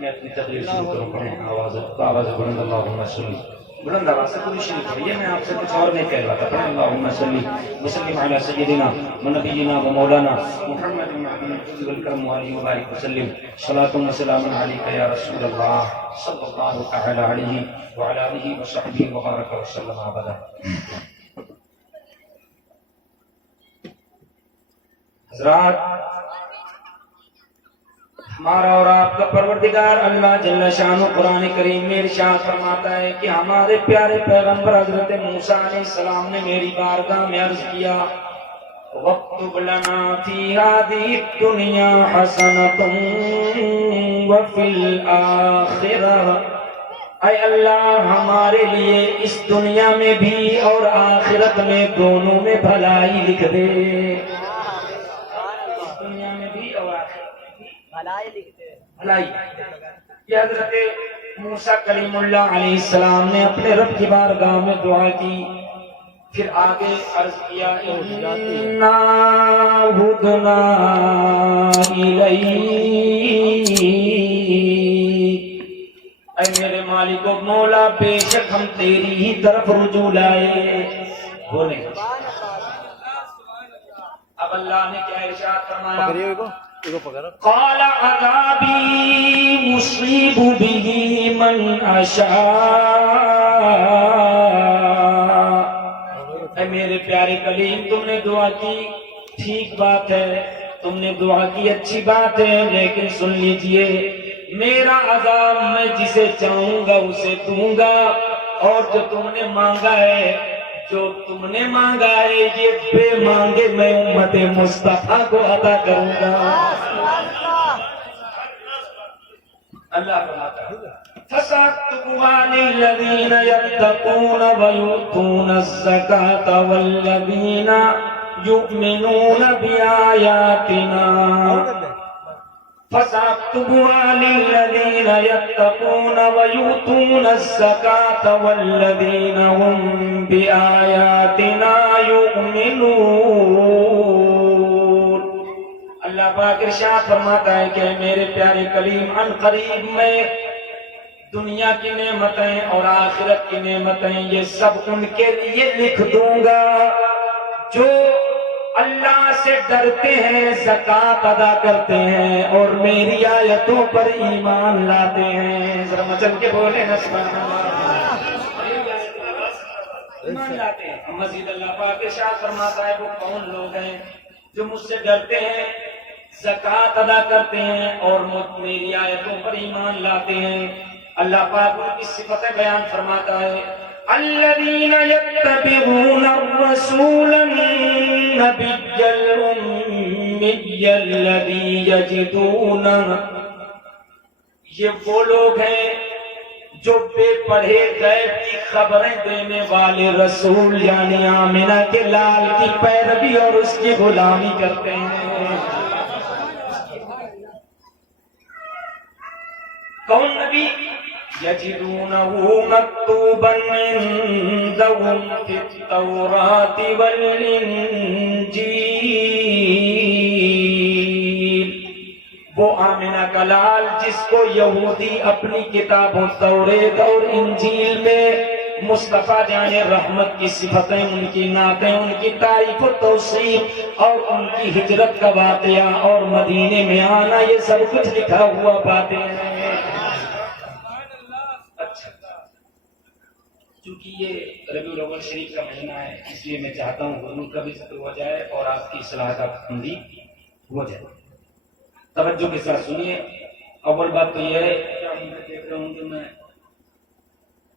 میں اپنی تقریر شروع کروں. پڑھیں آواز بلند اللہم صلی بلند آواز سے پوری شریف پڑھیے. میں آپ سے کچھ اور نہیں کہہ رہا تھا. پڑھیں اللہم صلی وسلم علی سیدنا و نبینا و مولانا محمد والکرم علیہ وبارک وسلم. صلاۃ و سلام علیک یا رسول اللہ صلی اللہ تعالی علیہ وعلی آلہ وصحبہ وبارک وسلم ابدا. حضرات، ہمارا اور آپ کا پروردگار اللہ جل شانہ قرآن کریم میں ارشاد فرماتا ہے کہ ہمارے پیارے پیغمبر حضرت موسیٰ علیہ السلام نے میری بارگاہ میں عرض کیا وَاكْتُبْ لَنَا فِي هَذِهِ الدُّنْيَا حَسَنَةً وَفِي الْآخِرَةِ، اے اللہ ہمارے لیے اس دنیا میں بھی اور آخرت میں دونوں میں بھلائی لکھ دے. اس دنیا میں بھی اور آخرت میں بھی بھلائی لکھ دے. بھلائی. یہ حضرت موسیٰ کلیم اللہ علیہ السلام نے اپنے رب کی بارگاہ میں دعا کی. پھر آگے عرض کیا اِنَّا هُدْنَا إِلَيْكَ، اے میرے مالک و مولا بے شک ہم تیری ہی طرف رجوع لائے. بولیں اب اللہ نے کیا ارشاد فرمایا؟ قال عذابی مصیب به من اشاء. اے میرے پیارے کلیم، تم نے دعا کی، ٹھیک بات ہے، تم نے دعا کی، اچھی بات ہے، لیکن سن لیجئے میرا عذاب میں جسے چاہوں گا اسے دوں گا، اور جو تم نے مانگا ہے یہ بے مانگے میں امت مصطفیٰ کو عطا کروں گا. اللہ فرماتا ہے فَسَأَكْتُبُهَا لِلَّذِينَ يَتَّقُونَ وَيُؤْتُونَ الزَّكَاةَ وَالَّذِينَ يُؤْمِنُونَ بِآيَاتِنَا. فَسَأَكْتُبُهَا لِلَّذِينَ يَتَّقُونَ وَيُؤْتُونَ الزَّكَاةَ وَالَّذِينَ هُمْ بِآيَاتِنَا يُؤْمِنُونَ. اللہ پاک ارشاد فرماتا ہے کہ میرے پیارے کلیم ان قریب میں دنیا کی نعمتیں اور آخرت کی نعمتیں یہ سب ان کے لیے لکھ دوں گا جو اللہ سے ڈرتے ہیں، زکوٰۃ ادا کرتے ہیں اور میری آیتوں پر ایمان لاتے ہیں. ذرا مچل کے بولے نا سبحان اللہ. ایمان لاتے ہیں. مزید اللہ پاک ارشاد فرماتا ہے وہ کون لوگ ہیں جو مجھ سے ڈرتے ہیں، زکوٰۃ ادا کرتے ہیں اور میری آیتوں پر ایمان لاتے ہیں. اللہ پاک ان کی صفتیں بیان فرماتا ہے الذین یتبعون الرسول النبی الأمی الذی یجدونہ. یہ وہ لوگ ہیں جو بے پڑھے غیب کی خبریں دینے والے رسول یعنی آمنہ کے لال کی پیروی اور اس کی غلامی کرتے ہیں. کون نبی؟ یجدونہ مکتوبا عندہم فی التوراۃ والانجیل. وہ آمنہ کا لال جس کو یہودی اپنی کتابوں توریت اور انجیل میں مصطفیٰ جان رحمت کی صفتیں، ان کی نعتیں، ان کی تعریف و توصیف اور ان کی ہجرت کا واقعہ اور مدینے میں آنا یہ سب کچھ لکھا ہوا باتیں ہیں. چونکہ یہ ربیع الاول شریف کا مہینہ ہے اس لیے میں چاہتا ہوں حضور کا بھی ذکر ہو جائے اور آپ کی اصلاح کا بندی ہو جائے. توجہ کے ساتھ سنیے. اول بات تو یہ ہے کہ میں دیکھ رہا ہوں کہ میں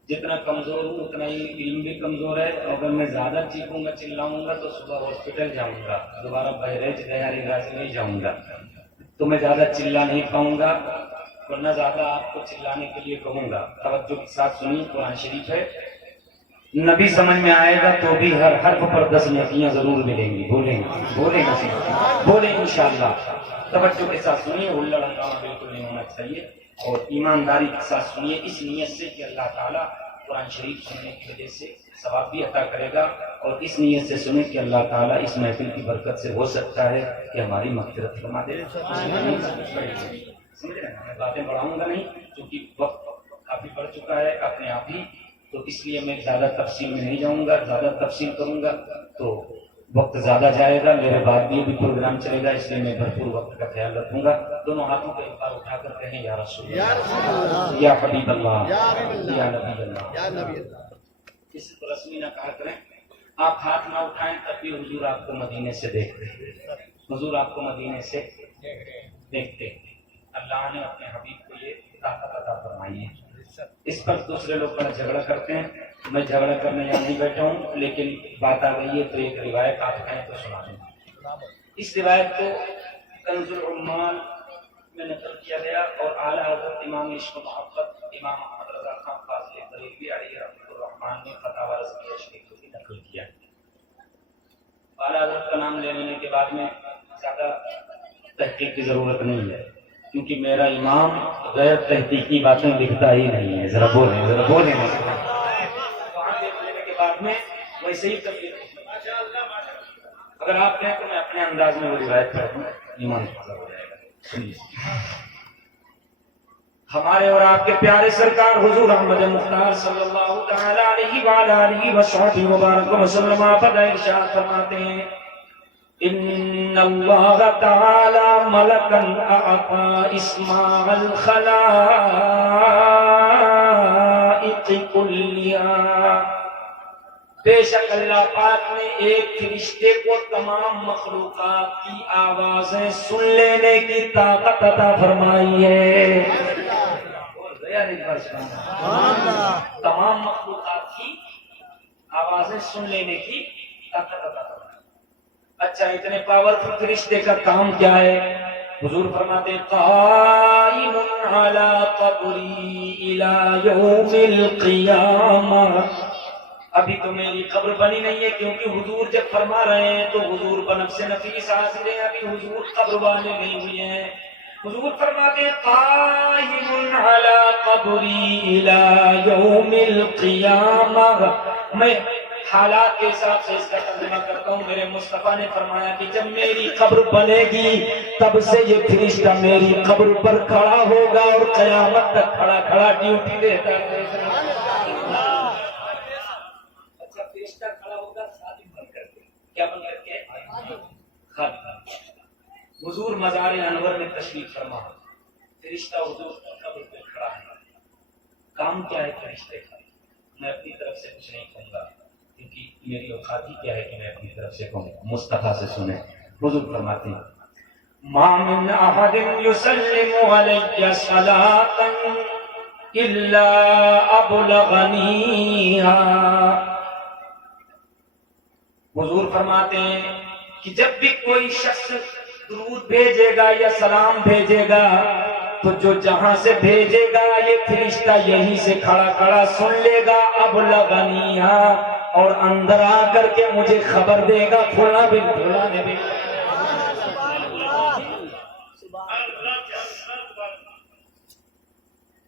جتنا کمزور ہوں اتنا ہی علم بھی کمزور ہے. اگر میں زیادہ چیخوں گا چلاؤں گا تو صبح ہاسپٹل جاؤں گا، دوبارہ بہرائچ گیاری گاہ سے نہیں جاؤں گا، تو میں زیادہ چلا نہیں پاؤں گا ورنہ زیادہ آپ کو چلانے کے لیے کہوں گا. توجہ کے ساتھ سنیے. قرآن شریف ہے، نبی سمجھ میں آئے گا تو بھی ہر حرف پر 10 نیکیاں ضرور ملیں گی. بولیں بولیں انشاءاللہ. توجہ کے ساتھ سنیے. ہلا ہنگامہ بالکل نہیں ہونا چاہیے اور ایمانداری کے ساتھ سنیے اس نیت سے کہ اللہ تعالیٰ قرآن شریف سننے کی وجہ سے ثواب بھی عطا کرے گا اور اس نیت سے سنیں کہ اللہ تعالیٰ اس محفل کی برکت سے ہو سکتا ہے کہ ہماری مغفرت فرما دے. سمجھ رہے ہیں؟ میں باتیں بڑھاؤں گا نہیں کیونکہ وقت کافی بڑھ چکا ہے اپنے آپ ہی، تو اس لیے میں زیادہ تفصیل میں نہیں جاؤں گا. زیادہ تفصیل کروں گا تو وقت زیادہ جائے گا، میرے بعد بھی پروگرام چلے گا، اس لیے میں بھرپور وقت کا خیال رکھوں گا. دونوں ہاتھوں کو ایک بار اٹھا کر کہیں یا رسول اللہ، یا حبیب اللہ، یا نبی اللہ. کسی کو رسمی نہ کہا کریں. آپ ہاتھ نہ اٹھائیں تب بھی حضور آپ کو مدینے سے دیکھتے ہیں، حضور آپ کو مدینے سے دیکھتے ہیں. اللہ نے اپنے حبیب کو یہ طاقت عطا فرمائی ہے. اس پر دوسرے لوگ بڑا جھگڑا کرتے ہیں. میں جھگڑا کرنے یہاں نہیں بیٹھا ہوں، لیکن بات آ گئی ہے تو ایک روایت آپ کہیں تو سنا دوں. اس روایت کو کنز العمال میں نقل کیا گیا اور اعلیٰ حضرت امام عشق و محبت امام احمد رضا خان فاضل بریلوی علیہ رحمۃ الرحمن نے فتاوی رضویہ شریف کی نقل کیا. اعلیٰ حضرت کا نام لینے کے بعد میں زیادہ تحقیق کی ضرورت نہیں ہے، کیونکہ میرا امام غیر تحقیقی باتیں لکھتا ہی نہیں ہے. ذرا بولیں وہاں دیکھ لینے کے بعد میں ویسے ہی تبدیل. اگر آپ کہیں تو میں اپنے انداز میں وہ روایت پڑھ دوں، ایمان ہو جائے گا. سنیے. ہمارے اور آپ کے پیارے سرکار حضور احمد مختار صلی اللہ تعالی علیہ وآلہ وصحبہ وبارک وسلم آپ ارشاد فرماتے ہیں ان اللہ تعالی ملکا اعطى اسماء الخلائق كلها. بے شک اللہ پاک نے ایک فرشتے کو تمام مخلوقات کی آوازیں سن لینے کی طاقت عطا فرمائی ہے. تمام مخلوقات کی آوازیں سن لینے کی طاقت عطا فرمائی. اچھا اتنے پاورفل فرشتے کا کام کیا ہے؟ حضور فرماتے ہیں قائم علی قبری الی یوم القیامہ. ابھی تو میری قبر بنی نہیں ہے، کیونکہ حضور جب فرما رہے ہیں تو حضور بنفس نفیس حاضر ہیں، ابھی حضور قبر والے نہیں ہوئے ہیں. حضور فرماتے ہیں قائم علی قبری الی یوم القیامہ. میں حالات کے حساب سے اس کا ترجمہ کرتا ہوں. میرے مصطفیٰ نے فرمایا کہ جب میری قبر بنے گی تب سے یہ فرشتہ میری قبر پر کھڑا ہوگا اور قیامت تک کھڑا کھڑا ڈیوٹی دیتا ہے. اچھا فرشتہ کھڑا ہوگا خادم بن کر کے. کیا بن کر کے؟ خادم. حضور مزار انور میں تشریف فرما، فرشتہ حضور کی قبر پہ کھڑا ہے. کام کیا ہے فرشتے کا؟ میں اپنی طرف سے کچھ نہیں کہوں گا کیونکہ میری اوقات ہی کیا ہے کہ میں اپنی طرف سے کہوں. مصطفیٰ سے سنیں. حضور فرماتے ہیں ما من احد یسلم علی صلاۃ الا ابلغنیھا. حضور فرماتے ہیں کہ جب بھی کوئی شخص درود بھیجے گا یا سلام بھیجے گا تو جو جہاں سے بھیجے گا یہ فرشتہ یہیں سے کھڑا کھڑا سن لے گا ابلغنیھا، اور اندر آ کر کے مجھے خبر دے گا فلاں بن فلاں نے بھی.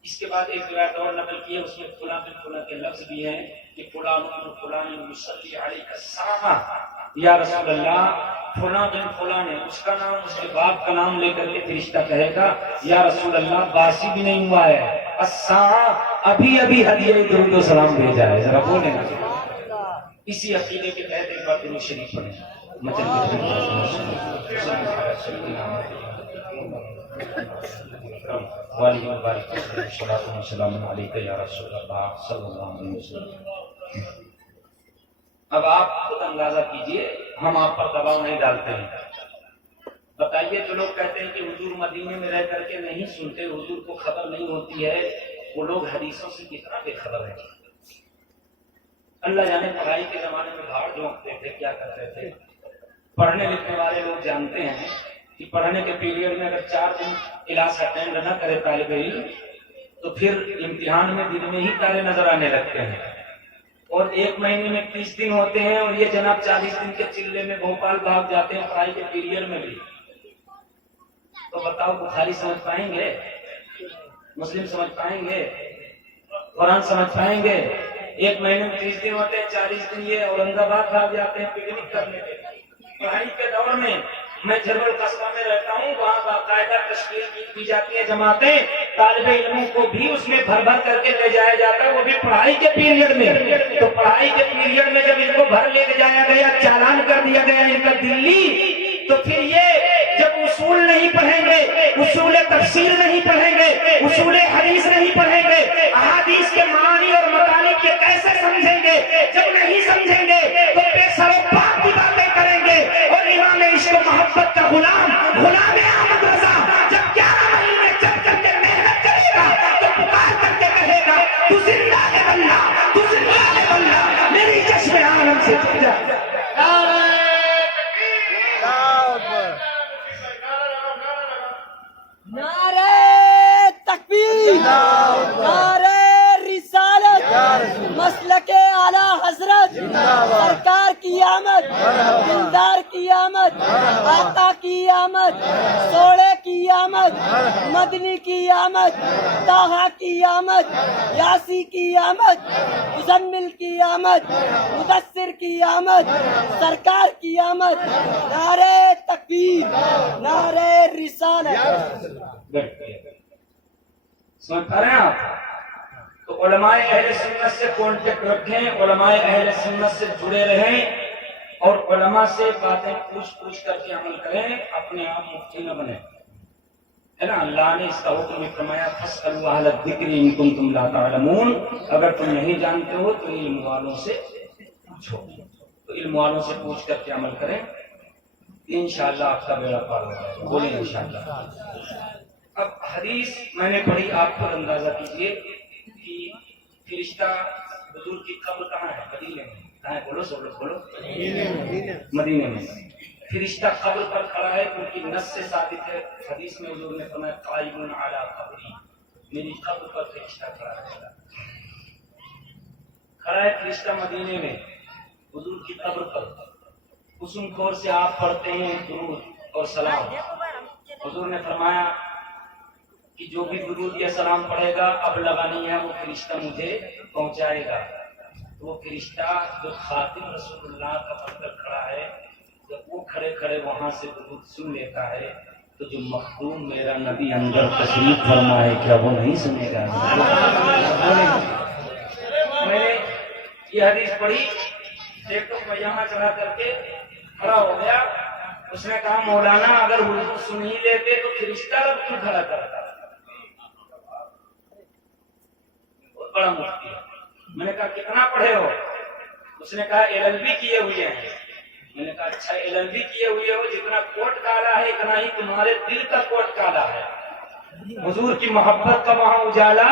اس کے بعد ایک روایت اور نقل کی ہے، اس میں فلاں بن فلاں کے لفظ بھی ہیں کہ فلاں بن فلاں یصلی علیک السلام. یا رسول اللہ فلاں بن فلاں نے، اس کا نام اس کے باپ کا نام لے کر کے فرشتہ کہے گا یا رسول اللہ باسی بھی نہیں ہوا ہے، الساعہ ابھی ابھی ہدیہ درود و سلام بھیجا ہے. ذرا بولیں گا. اسی عقیدے کے تحت ایک بار درود شریف پڑھیں. اب آپ خود اندازہ کیجئے، ہم آپ پر دباؤ نہیں ڈالتے ہیں. بتائیے جو لوگ کہتے ہیں کہ حضور مدینے میں رہ کر کے نہیں سنتے، حضور کو خبر نہیں ہوتی ہے، وہ لوگ حدیثوں سے کتنا بے خبر ہیں. اللہ جانے پڑھائی کے زمانے میں بھاڑ جھونکتے تھے، کیا کرتے تھے. پڑھنے لکھنے والے لوگ جانتے ہیں کہ پڑھنے کے پیریڈ میں اگر 4 دن کلاس اٹینڈ نہ کرے طالب علم تو پھر امتحان میں دن میں ہی تارے نظر آنے لگتے ہیں. اور 1 مہینے میں 30 دن ہوتے ہیں اور یہ جناب 40 دن کے چلے میں بھوپال بھاگ جاتے ہیں پڑھائی کے پیریڈ میں بھی. تو بتاؤ بخاری سمجھ پائیں گے؟ مسلم سمجھ پائیں گے؟ قرآن سمجھ پائیں گے؟ 1 مہینے میں 30 دن ہوتے ہیں، 40 دن یہ اورنگ آباد بھاگ جاتے ہیں پکنک کرنے کے. پڑھائی کے دور میں میں جبل قصبہ میں رہتا ہوں، وہاں باقاعدہ تشکیل کی جاتی ہے جماعتیں، طالب علموں کو بھی اس میں بھر بھر کر کے لے جایا جاتا ہے، وہ بھی پڑھائی کے پیریڈ میں۔ تو پڑھائی کے پیریڈ میں جب ان کو بھر لے کے جایا گیا، چالان کر دیا گیا ان کا دلی، تو پھر یہ جب اصول نہیں پڑھیں گے، اصول تفسیر نہیں پڑھیں گے، اصول حدیث نہیں پڑھیں گے، احادیث کے معانی اور مطالب یہ کیسے سمجھیں گے؟ جب نہیں سمجھیں گے تو بے سر و پاک کی باتیں کریں گے۔ اور امام عشق و محبت کا غلام احمد رضا جب 11 مہینے چل کر کے محنت کرے گا تو پکار کر کے کہے گا، تو زندہ ہے اللہ، تو زندہ ہے اللہ، میری چشم عالم سے چھپ جا۔ نعرہ تکبیر، نعرہ رسالت، مسلک اعلی حضرت، سرکار کی آمد، دلدار کی آمد، آقا کی آمد، سوڑے کی آمد، مدنی کی آمد، طٰہٰ کی آمد، یاسی کی آمد، مزمل کی آمد، مدثر کی آمد، سرکار کی آمد، نعرہ تکبیر، نعرہ رسالت۔ سمجھ پا رہے ہیں آپ؟ تو علماء اہل سنت سے کانٹیکٹ رکھیں، علماء اہل سنت سے جڑے رہیں، اور علماء سے باتیں پوچھ کر کے عمل کریں، اپنے آپ مفتی نہ بنیں، ہے نا؟ اللہ نے اس کا حکم بھی فرمایا، فاسألوا اہل الذکر ان کنتم لا تعلمون، اگر تم نہیں جانتے ہو تو علم والوں سے پوچھو، تو علم والوں سے پوچھ کر کے عمل کریں، انشاءاللہ آپ کا بیڑا پار ہو جائے گا۔ بولیں انشاءاللہ۔ اب حدیث میں نے پڑھی، آپ کو اندازہ کیجئے کہ فرشتہ حضور کی قبر کہاں ہے؟ مدینے میں۔ کہاں ہے؟ بولو سب لوگ بولو۔ مدینے میں۔ فرشتہ قبر پر کھڑا ہے، کیونکہ نص سے ثابت ہے، حدیث میں حضور نے فرمایا قائم علی قبری، میری قبر پر فرشتہ کھڑا ہے۔ کھڑا ہے فرشتہ مدینے میں حضور کی قبر پر، قسم خور سے آپ پڑھتے ہیں درود اور سلام۔ حضور نے فرمایا کہ جو بھی درود یا سلام پڑھے گا اب لگانی ہے، وہ فرشتہ مجھے پہنچائے گا۔ وہ فرشتہ جو خاتم رسول اللہ کا بن کر کھڑا ہے، جب وہ کھڑے کھڑے وہاں سے درود سن لیتا ہے تو جو مخدوم میرا نبی اندر تشریف فرما ہے، کیا وہ نہیں سنے گا؟ میں نے یہ حدیث پڑھی، ایک تو پیامہ چڑھا کر کے کھڑا ہو گیا، اس نے کہا مولانا اگر حضور سن ہی لیتے تو فرشتہ رب کیوں کھڑا کرتا؟ بہت بڑا مفتی ہے۔ میں نے کہا کتنا پڑھے ہو؟ اس نے کہا LLB کیے ہوئے ہیں۔ میں نے کہا اچھا LLB کیے ہوئے ہو، جتنا کوٹ کالا ہے اتنا ہی تمہارے دل کا کوٹ کالا ہے۔ حضور کی محبت کا وہاں اجالا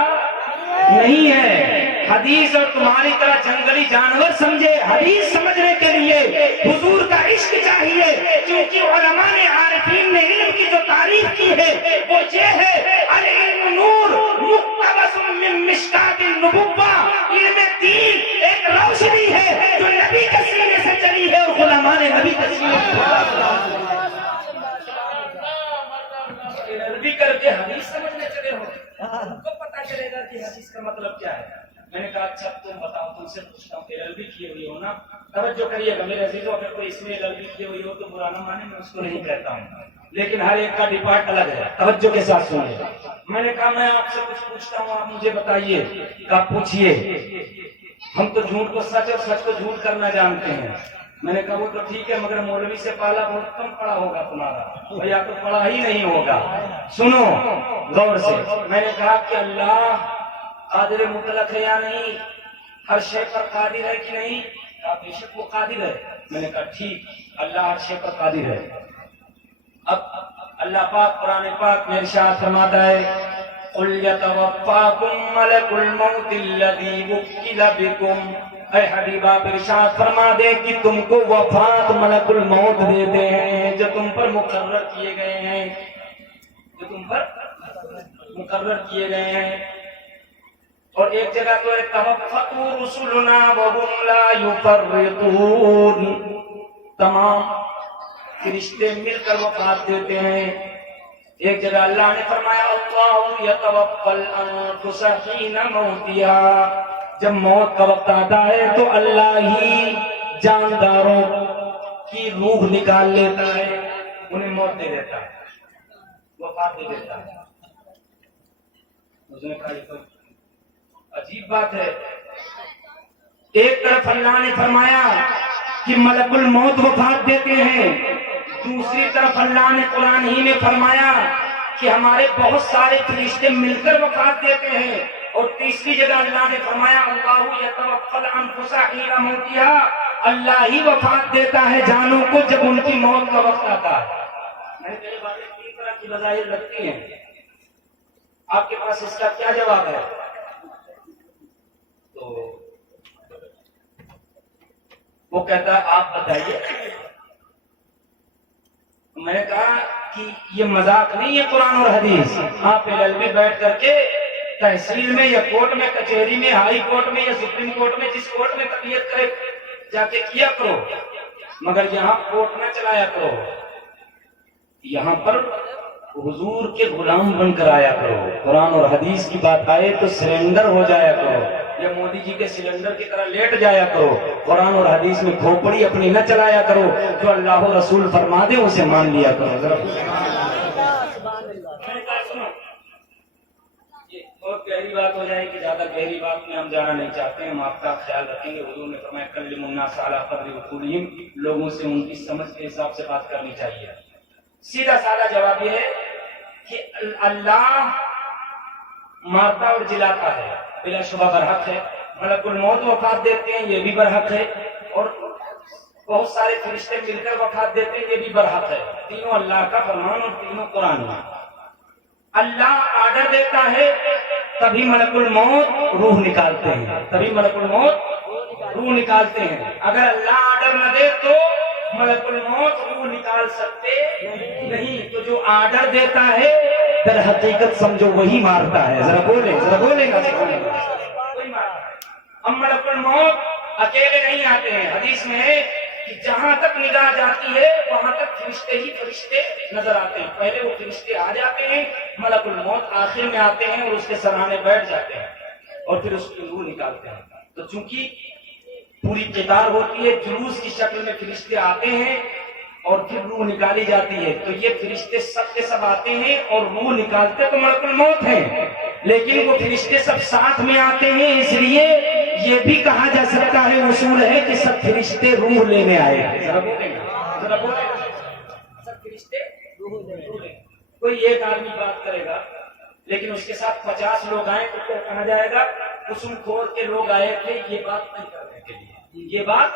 نہیں ہے۔ حدیث اور تمہاری طرح جنگلی جانور سمجھے، حدیث سمجھنے کے لیے حضور کا عشق چاہیے، کیونکہ علماء نے عارفین نے علم کی جو تعریف کی ہے وہ یہ ہے، العلم نور مقتبس من مشکات النبوہ، علم دین ایک روشنی ہے جو نبی کے سینے سے چلی ہے، اور علماء نے نبی کے سینے سے عربی کر کے حدیث سمجھنے چلے ہو، تو پتہ چلے گا کہ حدیث کا مطلب کیا ہے۔ میں نے کہا اچھا تم بتاؤ، تم سے پوچھتا ہوں، LLB کیے ہوئی ہو نا؟ توجہ کریے گا میرے عزیزوں، اگر کوئی اس میں LLB کیے ہوئی ہو تو برا نہ مانے، میں اس کو نہیں کہتا ہوں، لیکن ہر ایک کا ڈپارٹ الگ ہے، توجہ کے ساتھ سنیے۔ میں نے کہا میں آپ سے کچھ پوچھتا ہوں، آپ مجھے بتائیے۔ کہا پوچھیے۔ ہم تو جھوٹ کو سچ اور سچ کو جھوٹ کرنا جانتے ہیں۔ میں نے کہا وہ تو ٹھیک ہے، مگر مولوی سے پالا بہت کم پڑا ہوگا تمہارا، یا تو پڑھا ہی نہیں ہوگا۔ سنو غور سے۔ میں نے کہا کہ اللہ قادر مطلق ہے یا نہیں، ہر شے پر قادر ہے کہ نہیں؟ کہا بے شک وہ قادر ہے۔ میں نے کہا ٹھیک، اللہ ہر شے پر قادر ہے۔ اب اللہ پاک قرآن پاک میں ارشاد فرماتا ہے، قُلْ يَتَوَفَّاكُمْ مَلَكُ الْمَوْتِ الَّذِي وُكِّلَ بِكُمْ، اے حبیب آپ ارشاد فرما دے کہ تم کو وفات ملک الموت دیتے ہیں جو تم پر مقرر کیے گئے ہیں، جو تم پر مقرر کیے گئے ہیں۔ اور ایک جگہ تو ہے توفت رسلنا وهم لا يفرطون، تمام فرشتے مل کر وفات دیتے ہیں۔ ایک جگہ اللہ نے فرمایا اللہ یتوفی الانفس حین موتها، جب موت کا وقت آتا ہے تو اللہ ہی جانداروں کی روح نکال لیتا ہے۔ انہیں موت دے دیتا ہے، وفات دے دیتا ہے۔ اس نے کہا یہ تو عجیب بات ہے، ایک طرف اللہ نے فرمایا کہ ملک الموت وفات دیتے ہیں، دوسری طرف اللہ نے قرآن ہی میں فرمایا کہ ہمارے بہت سارے فرشتے مل کر وفات دیتے ہیں، اور تیسری جگہ اللہ نے فرمایا اللہ یتوفی الانفس حین موتہا، اللہ ہی وفات دیتا ہے جانوں کو جب ان کی موت کا وقت آتا ہے۔ میں نے باتیں تین طرح کی بظاہر لگتی ہیں، آپ کے پاس اس کا کیا جواب ہے؟ تو وہ کہتا ہے آپ بتائیے۔ میں نے کہا کہ یہ مذاق نہیں ہے قرآن اور حدیث، آپ ایل میں بیٹھ کر کے تحصیل میں یا کورٹ میں کچہری میں ہائی کورٹ میں یا سپریم کورٹ میں جس کورٹ میں طبیعت کرے جا کے کیا کرو، مگر یہاں کورٹ نہ چلایا کرو، یہاں پر حضور کے غلام بن کر آیا کرو، قرآن اور حدیث کی بات آئے تو سرنڈر ہو جایا کرو، یا مودی جی کے سلنڈر کی طرح لیٹ جایا کرو، قرآن اور حدیث میں کھوپڑی اپنی نہ چلایا کرو، جو اللہ و رسول فرما دے اسے مان لیا کرو۔ ذرا بہت گہری بات ہو جائے کہ زیادہ گہری بات میں ہم جانا نہیں چاہتے ہیں، ہم آپ کا خیال رکھیں گے۔ حضور نے فرمایا کلموا الناس علی قدر عقولہم، لوگوں سے ان کی سمجھ کے حساب سے بات کرنی چاہیے۔ سیدھا سادہ جواب یہ ہے کہ اللہ مارتا اور جلاتا ہے، بلا شبہ برحق ہے، ملک الموت وفات دیتے ہیں یہ بھی برحق ہے، اور بہت سارے فرشتے مل کر وفات دیتے ہیں یہ بھی برحق ہے، تینوں اللہ کا فرمان اور تینوں قرآن میں۔ اللہ آرڈر دیتا ہے تبھی ملک الموت روح نکالتے ہیں، تبھی ملک الموت روح نکالتے ہیں، اگر اللہ آرڈر نہ دے تو ملک الموت روح نکال سکتے نہیں۔ تو جو آرڈر دیتا ہے در حقیقت سمجھو وہی مارتا ہے۔ ذرا بولیں گا وہی مارتا ہے۔ اب ملک الموت اکیلے نہیں آتے ہیں، حدیث میں ہے کہ جہاں تک نگاہ جاتی ہے وہاں تک فرشتے ہی فرشتے نظر آتے ہیں، پہلے وہ فرشتے آ جاتے ہیں، ملک الموت آخر میں آتے ہیں اور اس کے سرانے بیٹھ جاتے ہیں اور پھر اس کی روح نکالتے ہیں۔ تو چونکہ پوری قطار ہوتی ہے، جلوس کی شکل میں فرشتے آتے ہیں اور پھر روح نکالی جاتی ہے، تو یہ فرشتے سب کے سب آتے ہیں اور روح نکالتے تو ملک الموت ہیں، لیکن وہ فرشتے سب ساتھ میں آتے ہیں، اس لیے یہ بھی کہا جا سکتا ہے، اصول ہے کہ سب فرشتے روح لینے آئے ہیں۔ ذرا بولیں گا سب فرشتے روح لینے۔ کوئی ایک آدمی بات کرے گا لیکن اس کے ساتھ 50 لوگ آئے تو کیا کہا جائے گا؟ قسم کھول کے لوگ آئے تھے یہ بات نہیں کرنے کے لیے، یہ بات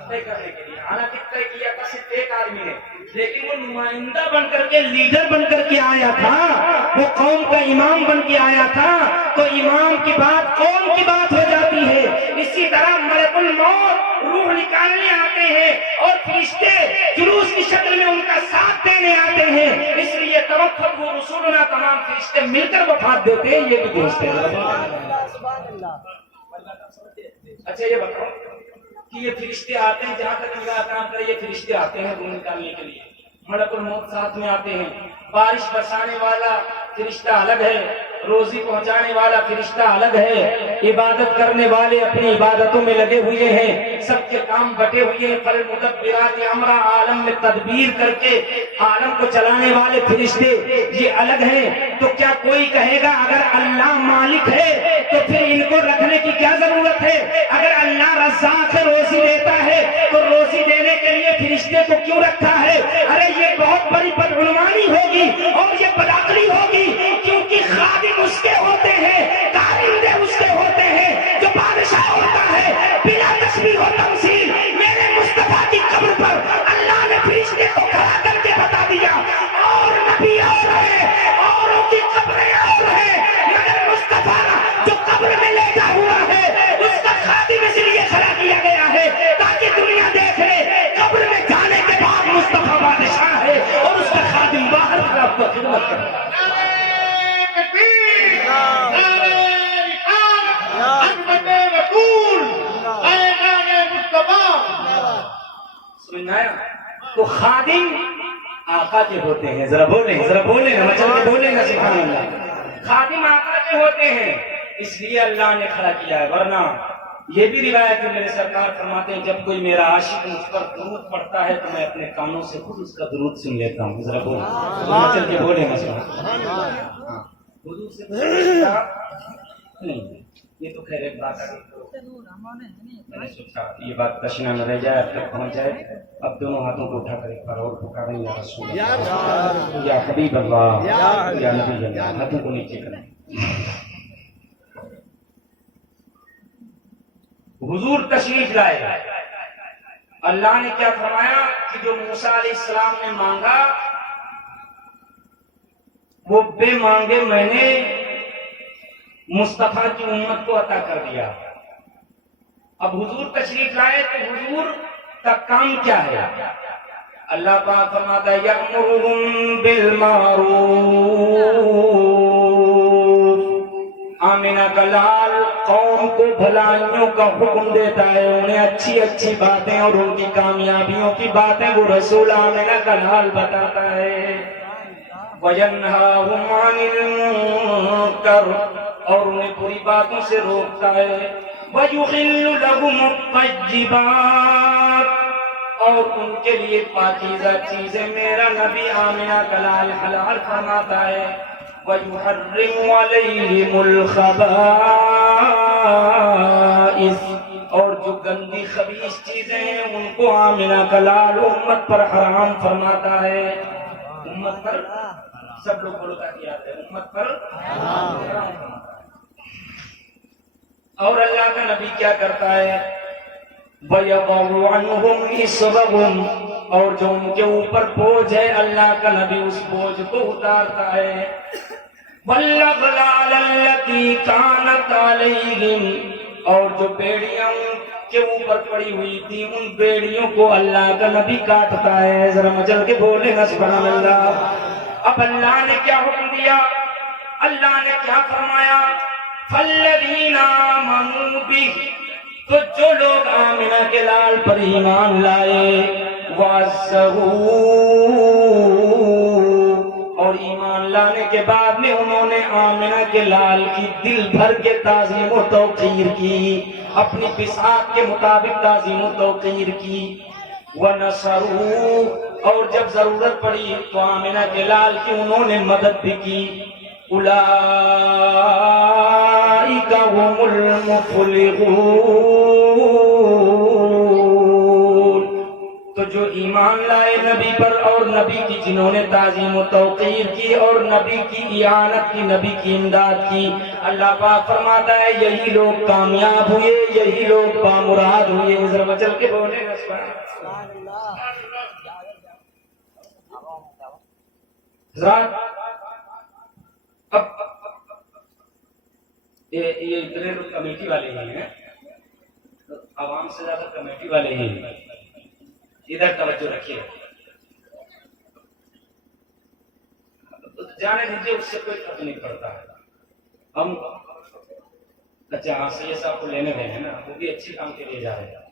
نہیں کرنے کے لیے، حالانکہ طے کیا تھا صرف ایک آدمی نے، لیکن وہ نمائندہ بن کر کے، لیڈر بن کر کے آیا تھا، وہ قوم کا امام بن کے آیا تھا، تو امام کی بات قوم کی بات ہو جاتی ہے۔ اسی طرح ملک الموت روح نکالنے آتے ہیں اور فرشتے جلوس کی شکل میں ان کا ساتھ دینے آتے ہیں، اس لیے توفت وہ رسولنا، تمام فرشتے مل کر وفات دیتے ہیں، یہ بھی درست ہے۔ اچھا یہ بتاؤ کہ یہ فرشتے آتے ہیں، جہاں تک نگاہ کام کرے یہ فرشتے آتے ہیں روح نکالنے کے لیے، ملک الموت ساتھ میں آتے ہیں، بارش برسانے والا فرشتہ الگ ہے، روزی پہنچانے والا فرشتہ الگ ہے، عبادت کرنے والے اپنی عبادتوں میں لگے ہوئے ہیں، سب کے کام بٹے ہوئے ہیں، فالمدبرات امرا، عالم میں تدبیر کر کے عالم کو چلانے والے فرشتے یہ الگ ہیں۔ تو کیا کوئی کہے گا اگر اللہ مالک ہے تو پھر ان کو رکھنے کی کیا ضرورت ہے؟ اگر اللہ رزاق ہے، روزی دیتا ہے، تو روزی دینے کے لیے فرشتے کو کیوں رکھا ہے؟ ارے یہ بہت بڑی بدعنوانی ہوگی اور یہ بدعقلی ہوگی، کیونکہ خادم اس کے ہوتے ہیں، کارندے اس کے ہوتے ہیں، جو بادشاہ ہوتا ہے بلا تشبیہ و تمثیل۔ میرے مصطفیٰ کی قبر پر اللہ نے فرشتے کو کھڑا کر کے بتا دیا، اور نبی اور ہے، اوروں کی قبریں اور ہیں، مگر مصطفیٰ جو قبر میں لیٹا ہوا ہے اس کا خادم اس لیے کھڑا کیا گیا ہے تاکہ دنیا دیکھ لے قبر میں جانے کے بعد مصطفیٰ بادشاہ ہے اور اس کا خادم باہر کھڑا ہوا خدمت کر رہا ہے۔ سمجھنا ہے؟ تو خادم آقا کے ہوتے ہیں، ذرا بولیں نا، مچل کے بولیں نا، سبحان اللہ۔ خادم آقا کے ہوتے ہیں، اس لیے اللہ نے کھڑا کیا ہے، ورنہ یہ بھی روایت ہے، میرے سرکار فرماتے ہیں جب کوئی میرا عاشق مجھ پر درود پڑھتا ہے تو میں اپنے کانوں سے خود اس کا درود سن لیتا ہوں. ذرا بولو چل کے بولے مسئلہ. حضور سے نہیں، یہ تو خیر ایک بات ہے. میں نے سوچا یہ بات تشنا نہ رہ جائے، اب تک پہنچ جائے. اب دونوں ہاتھوں کو اٹھا کر ایک بار اور پکاریں یا رسول اللہ، یا حبیب اللہ، یا نبی اللہ. ہاتھوں کو نیچے کریں. حضور تشریف لائے. اللہ نے کیا فرمایا کہ جو موسیٰ علیہ السلام نے مانگا وہ بے مانگے میں نے مصطفیٰ کی امت کو عطا کر دیا. اب حضور تشریف لائے تو حضور کا کام کیا ہے؟ اللہ پاک فرماتا ہے یأمرهم بالمعروف. آمنہ کا لال قوم کو بھلائیوں کا حکم دیتا ہے، انہیں اچھی اچھی باتیں اور ان کی کامیابیوں کی باتیں وہ رسول آمنہ کا لال بتاتا ہے. وَيَنْهَاهُمْ عَنِ الْمُنكَرِ، اور انہیں بری باتوں سے روکتا ہے. وَيُحِلُّ لَهُمُ الطَّيِّبَاتِ، اور ان کے لیے پاکیزہ چیزیں میرا نبی آمنہ کا لال حلال فرماتا ہے. وَيُحَرِّمُ عَلَيْهِمُ الْخَبَائِثَ، اور جو گندی خبیث چیزیں ہیں ان کو آمنہ کا لال امت پر حرام فرماتا ہے. امت پر سب لوگ بولو تاکہ یاد ہے، امت پر حرام فرماتا ہے. اور اللہ کا نبی کیا کرتا ہے؟ وَيَضَعُ عَنْهُمْ إِصْرَهُمْ، اور جو ان کے اوپر بوجھ ہے اللہ کا نبی اس بوجھ کو اتارتا ہے. وَالْأَغْلَالَ الَّتِي كَانَتْ عَلَيْهِمْ، اور جو بیڑیاں ان کے اوپر پڑی ہوئی تھی ان بیڑیوں کو اللہ کا نبی کاٹتا ہے. ذرا مچل کے بولے نا سبحان اللہ. اب اللہ نے کیا حکم دیا؟ اللہ نے کیا فرمایا؟ فَالَّذِينَ آمَنُوا بِهِ، تو جو لوگ آمنہ کے لال پر ایمان لائے، وَعَزَّرُوهُ، اور ایمان لانے کے بعد میں انہوں نے آمنہ کے لال کی دل بھر کے تعظیم و توقیر کی، اپنی بساط کے مطابق تعظیم و توقیر کی. وَنَصَرُوهُ، اور جب ضرورت پڑی تو آمنہ کے لال کی انہوں نے مدد بھی کی. اولئک هم المفلحون، تو جو ایمان لائے نبی پر اور نبی کی جنہوں نے تعظیم و توقیر کی اور نبی کی اعانت کی، نبی کی امداد کی، اللہ پاک فرماتا ہے یہی لوگ کامیاب ہوئے، یہی لوگ بامراد ہوئے. ذرا بچل کے بولے حضرات. اب یہ اتنے لوگ کمیٹی والے ہی ہیں، عوام سے زیادہ کمیٹی والے ہی ہیں. ادھر توجہ رکھیے. جانے دیجیے، اس سے کوئی فرق نہیں پڑتا ہے. ہم اچھا ہاں سید صاحب کو لینے گئے ہیں نا، وہ بھی اچھے کام کے لیے جا رہے ہیں.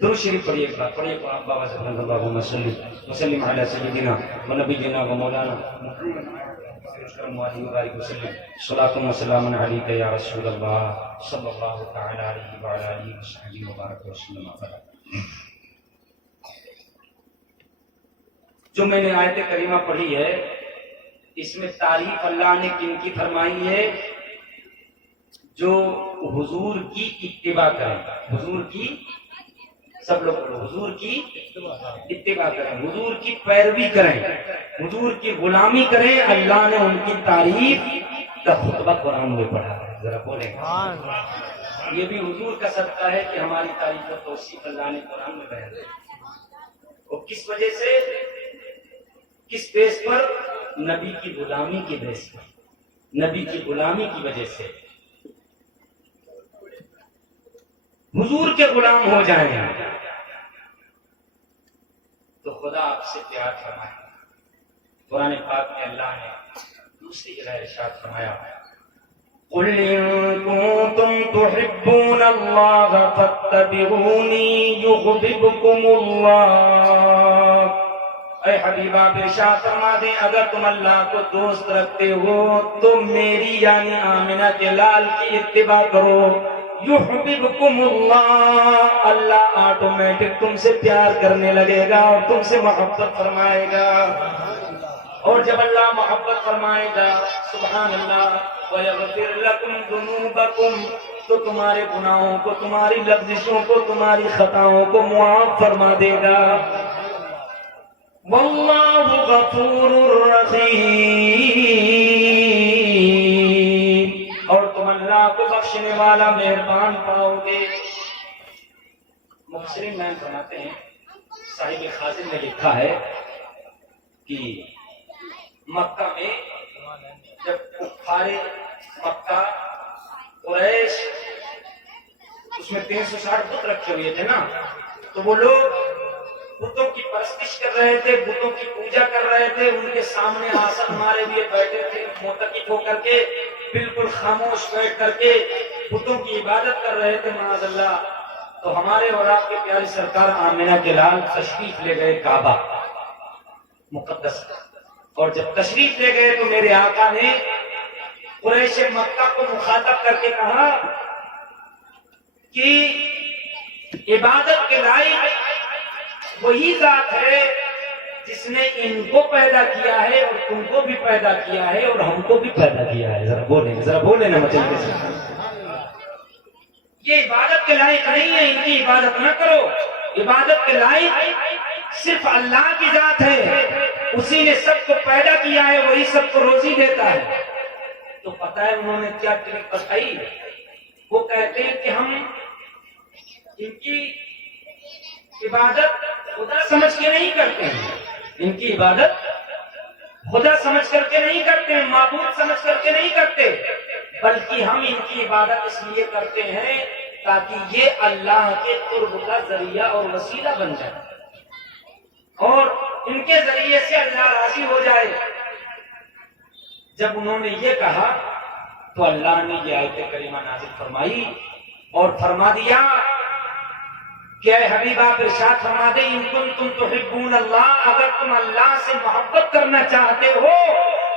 درود شریف پڑھیے ایک بار، پڑھیے بابا سے اللہم صلی وسلم علی سیدنا و نبینا و مولانا صلاۃ و سلام علیک یا رسول اللہ صلی اللہ تعالی علیہ وعلی آلہ وصحبہ وبارک وسلم. جو میں نے آیت کریمہ پڑھی ہے اس میں تعریف اللہ نے کن کی فرمائی ہے؟ جو حضور کی اتباع کریں. حضور کی، سب لوگ بولو، حضور کی اتباع کریں، حضور کی پیروی کریں، حضور کی غلامی کریں. اللہ نے ان کی تعریف کا خطبہ قرآن میں پڑھا ہے. ذرا بولیں. یہ بھی حضور کا صدقہ ہے کہ ہماری تعریف و توصیف اللہ نے قرآن میں بیان کی. اور کس وجہ سے، کس بیس پر؟ نبی کی غلامی کی بیس پر، نبی کی غلامی کی وجہ سے. حضور کے غلام ہو جائیں تو خدا آپ سے پیار فرمائے. قرآن پاک میں اللہ نے دوسری جگہ ارشاد فرمایا قُلْ إِن كُنتُمْ تُحِبُّونَ اللَّهَ فَاتَّبِعُونِي يُحْبِبْكُمُ اللَّهُ. اے حبیبہ ارشاد فرما دیں اگر تم اللہ کو دوست رکھتے ہو تو میری یعنی آمنہ کے لال کی اتباع کرو. یحببکم اللہ، اللہ آٹومیٹک تم سے پیار کرنے لگے گا اور تم سے محبت فرمائے گا. اور جب اللہ محبت فرمائے گا سبحان اللہ وَيَغْفِرْ لَكُمْ ذُنُوبَكُمْ، تو تمہارے گناہوں کو، تمہاری لغزشوں کو، تمہاری خطاؤں کو معاف فرما دے گا. واللہ غفور رحیم، اور تم اللہ کو بخشنے والا مہربان پاؤ گے. مفسرین میں فرماتے ہیں، صاحب خازن نے لکھا ہے کہ مکہ میں جب کفار مکہ قریش اس میں 360 بت رکھے ہوئے تھے نا، تو وہ لوگ بتوں کی پرستش کر رہے تھے، بتوں کی پوجا کر رہے تھے. ان کے سامنے آسن ہمارے لیے بیٹھے تھے، معتکف ہو کر کے بالکل خاموش بیٹھ کر کے بتوں کی عبادت کر رہے تھے معاذ اللہ. تو ہمارے اور آپ کے پیارے سرکار آمنہ کے لال تشریف لے گئے کعبہ مقدس، اور جب تشریف لے گئے تو میرے آقا نے قریش مکہ کو مخاطب کر کے کہا کہ عبادت کے لائق وہی ذات ہے جس نے ان کو پیدا کیا ہے اور تم کو بھی پیدا کیا ہے اور ہم کو بھی پیدا کیا ہے. ذرا بولیں نا مچل کے ساتھ. یہ عبادت کے لائق نہیں ہے، ان کی عبادت نہ کرو. عبادت کے لائق صرف اللہ کی ذات ہے، اسی نے سب کو پیدا کیا ہے، وہی سب کو روزی دیتا ہے. تو پتہ ہے انہوں نے کیا ٹرک بتائی؟ وہ کہتے ہیں کہ ہم ان کی عبادت خدا سمجھ کے نہیں کرتے ہیں، ان کی عبادت خدا سمجھ کر کے نہیں کرتے ہیں، معبود سمجھ کر کے نہیں کرتے، بلکہ ہم ان کی عبادت اس لیے کرتے ہیں تاکہ یہ اللہ کے قرب کا ذریعہ اور وسیلہ بن جائے اور ان کے ذریعے سے اللہ راضی ہو جائے. جب انہوں نے یہ کہا تو اللہ نے یہ آیت کریمہ نازل فرمائی اور فرما دیا کہ اے حبیب آپ ارشاد فرما دے ان کنتم تحبون اللہ، اگر تم اللہ سے محبت کرنا چاہتے ہو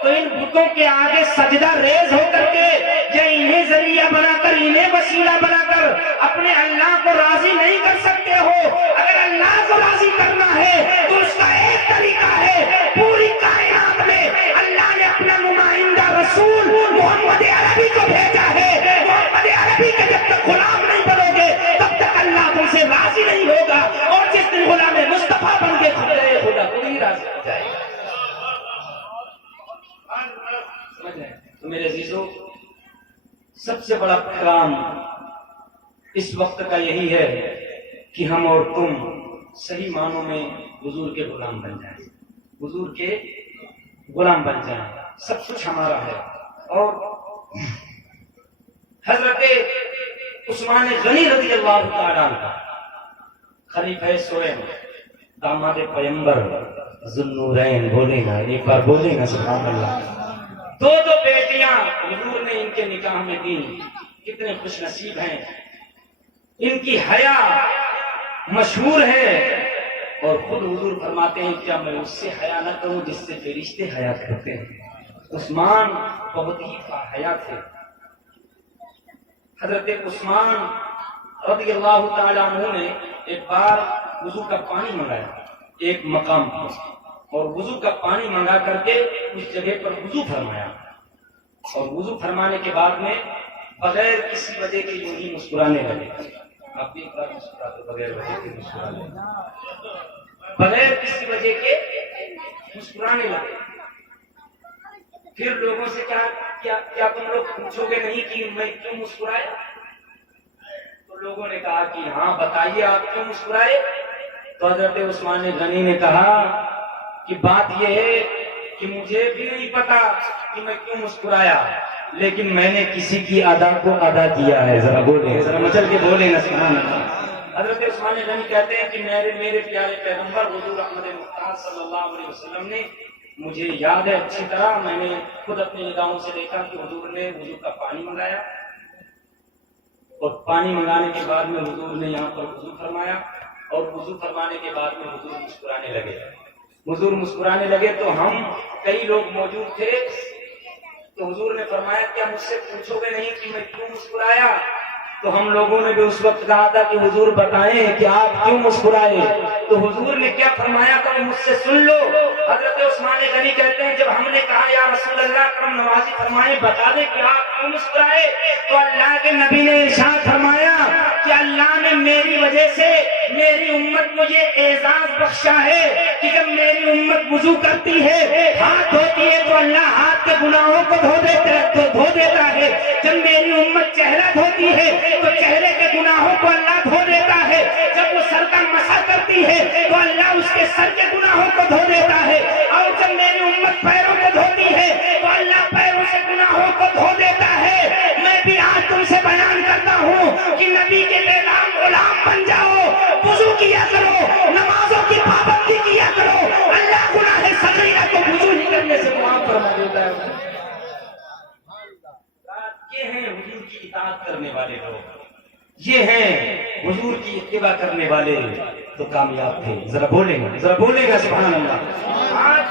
تو ان بتوں کے آگے سجدہ ریز ہو کر کے یا انہیں ذریعہ بنا کر، انہیں وسیلہ بنا کر اپنے اللہ کو راضی نہیں کر سکتے ہو. اگر اللہ کو راضی کرنا ہے تو اس کا ایک طریقہ ہے، پوری کائنات میں اللہ نے اپنا نمائندہ رسول محمد عربی کو بھیجا ہے. محمد عربی کے جب تک غلام نہیں بنو گے تب تک اللہ تم سے راضی نہیں ہوگا، اور جس دن غلام مصطفیٰ بن کے خدا کو ہی راضی ہو جائے گا. تو میرے عزیزو، سب سے بڑا پیغام اس وقت کا یہی ہے کہ ہم اور تم صحیح معنوں میں حضور کے غلام بن جائیں، حضور کے غلام بن جائیں. سب کچھ ہمارا ہے. اور حضرت عثمان غنی رضی اللہ تعالیٰ عنہ خلیفہ سوئم داماد پیغمبر ذوالنورین، بولے نا ایک بار، بولے نا سبحان اللہ. دو بیٹیاں حضور نے ان کے نکاح میں دی. کتنے خوش نصیب ہیں، ان کی حیا مشہور ہے. اور خود حضور فرماتے ہیں کیا میں اس سے حیا نہ کروں جس سے فرشتے حیا کرتے ہیں. عثمان بہت ہی حیا تھے. حضرت عثمان رضی اللہ تعالیٰ عنہ نے ایک بار وضو کا پانی منگایا ایک مقام پر، اور وضو کا پانی منگا کر کے اس جگہ پر وضو فرمایا، اور وضو فرمانے کے بعد میں بغیر کسی وجہ کے یوں ہی مسکرانے لگے. آپ بھی ایک بار مسکراتے، بغیر وجہ کے مسکرانے، بغیر کسی وجہ کے مسکرانے لگے. پھر لوگوں سے کیا تم لوگ پوچھو گے نہیں کہ میں کیوں مسکرایا؟ تو لوگوں نے کہا کہ ہاں بتائیے آپ کیوں مسکرائے. تو حضرت عثمان غنی نے کہا کہ بات یہ ہے کہ مجھے بھی نہیں پتا کہ میں کیوں مسکرایا، لیکن میں نے کسی کی ادا کو ادا کیا ہے. ذرا بولیں، ذرا مچل کے بولیں نا سبحان اللہ. حضرت عثمان غنی کہتے ہیں کہ میرے پیارے پیغمبر حضور احمد مختار صلی اللہ علیہ وسلم نے، مجھے یاد ہے اچھی طرح، میں نے خود اپنی نگاہوں سے دیکھا کہ حضور نے وضو کا پانی منگایا، اور پانی منگانے کے بعد میں حضور نے یہاں پر وضو فرمایا، اور وضو فرمانے کے بعد میں حضور مسکرانے لگے. حضور مسکرانے لگے تو ہم کئی لوگ موجود تھے، تو حضور نے فرمایا کیا مجھ سے پوچھو گے نہیں کہ میں کیوں مسکرایا؟ تو ہم لوگوں نے بھی اس وقت کہا تھا کہ حضور بتائیں کہ آپ کیوں مسکرائے؟ تو حضور نے کیا فرمایا تھا وہ مجھ سے سن لو۔ حضرت عثمان غنی کہتے ہیں جب ہم نے کہا یا رسول اللہ کرم نوازی فرمائے بتا دیں کہ آپ کیوں مسکرائے، تو اللہ کے نبی نے ارشاد فرمایا کہ اللہ نے میری وجہ سے میری امت مجھے اعزاز بخشا ہے کہ جب میری امت وضو کرتی ہے ہاتھ دھوتی ہے تو اللہ ہاتھ کے گناہوں کو دھو دیتا ہے، جب میری امت چہرہ دھوتی ہے تو چہرے کے گناہوں کو اللہ دھو دیتا ہے، جب وہ سر کا مسح کرتی ہے تو اللہ اس کے سر کے گناہوں کو دھو دیتا ہے، اور جب میری امت پیروں کو دھوتی ہے تو اللہ پیروں سے گناہوں کو دھو دیتا ہے۔ میں بھی آج تم سے بیان کرتا ہوں کہ نبی کے پیغام غلام بن جاؤ، وضو کیا کرو، نمازوں کی پابندی کیا کرو، اللہ گناہ صغیرہ کو وضو ہی کرنے سے معاف فرما دیتا ہے۔ یہ ہیں حضور کی اطاعت کرنے والے لوگ، یہ ہیں حضور کی اتباع کرنے والے تو کامیاب تھے۔ ذرا بولے گا سبحان اللہ۔ آج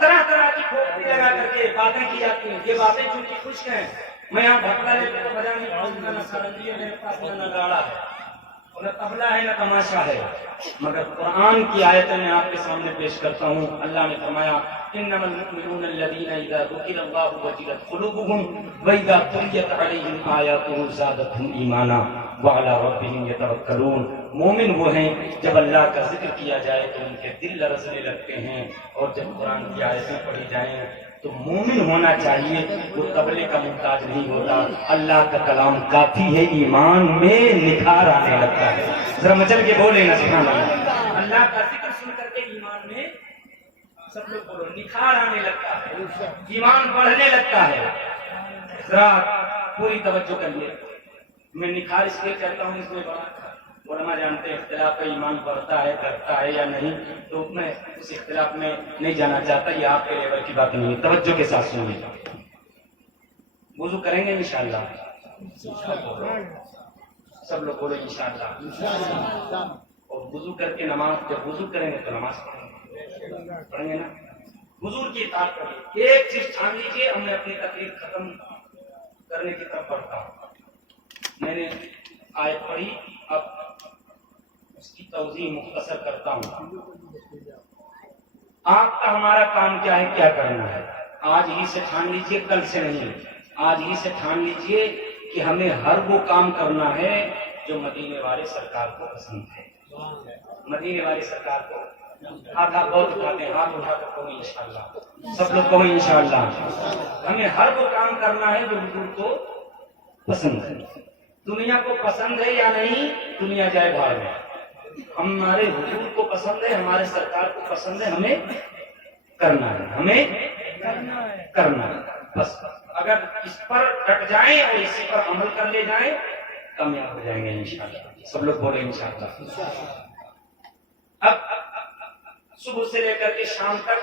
طرح طرح کی کھوپڑی لگا کر کے باتیں کی جاتی ہیں، یہ باتیں چونکہ خشک ہیں، میں یہاں بھٹکا لے کر بجا نہیں پہنچنا، نہ سرنجی ہے میرے پاس، نہ نگاڑا ہے، نہ طبلہ ہے، نہ تماشا ہے، مگر قرآن کی آیتیں میں آپ کے سامنے پیش کرتا ہوں۔ اللہ نے فرمایا انما المؤمنون الذين اذا ذكر الله وجلت قلوبهم واذا تليت عليهم آياته زادتهم ایمانا وعلى ربهم يتوکلون۔ مومن وہ ہیں جب اللہ کا ذکر کیا جائے تو ان کے دل لرزنے لگتے ہیں، اور جب قرآن کی آیتیں پڑھی جائیں تو مومن ہونا چاہیے، وہ طبلے کا محتاج نہیں ہوتا، اللہ کا کلام کافی ہے، ایمان میں نکھار آنے لگتا ہے۔ ذرا مچل کے بولے نا سبحان اللہ۔ اللہ کا ذکر سن کر کے ایمان میں سب لوگ بولو نکھار آنے لگتا ہے، ایمان بڑھنے لگتا ہے۔ ذرا پوری توجہ کریے، میں نکھار اس لیے کہتا ہوں، اس میں بڑا علماء جانتے ہیں اختلاف کا ایمان بڑھتا ہے گھٹتا ہے یا نہیں، تو میں اس اختلاف میں نہیں جانا چاہتا، یہ آپ کے لیول کی بات نہیں ہے، توجہ کے ساتھ سنیے۔ وضو کریں گے انشاءاللہ، سب لوگ بولو انشاءاللہ، اور وضو کر کے نماز، جب وضو کریں گے تو نماز پڑھیں گے نا، حضور کی اطاعت کریں۔ ایک چیز ٹھان لیجیے، ہم نے اپنی تقریر ختم کرنے کی طرف بڑھتا ہوں۔ میں نے آیت پڑھی، اب اس کی توضیح مختصر کرتا ہوں۔ آپ کا ہمارا کام کیا ہے، کیا کرنا ہے؟ آج ہی سے ٹھان لیجیے، کل سے نہیں، آج ہی سے ٹھان لیجیے کہ ہمیں ہر وہ کام کرنا ہے جو مدینے والے سرکار کو پسند ہے۔ مدینے والے سرکار کو ہاتھ بہت اٹھاتے ہیں، ہاتھ اٹھا کر کہو انشاءاللہ، سب لوگ کہو انشاءاللہ۔ ہمیں ہر وہ کام کرنا ہے جو حضور کو پسند ہے۔ دنیا کو پسند ہے یا نہیں، دنیا جائے بھاڑ میں، ہمارے حضور کو پسند ہے، ہمارے سرکار کو پسند ہے، ہمیں کرنا ہے، ہمیں کرنا ہے بس۔ اگر اس پر ڈٹ جائیں اور اسی پر عمل کر لے جائیں کامیاب ہو جائیں گے انشاءاللہ، سب لوگ بولیں انشاءاللہ۔ اب صبح سے لے کر کے شام تک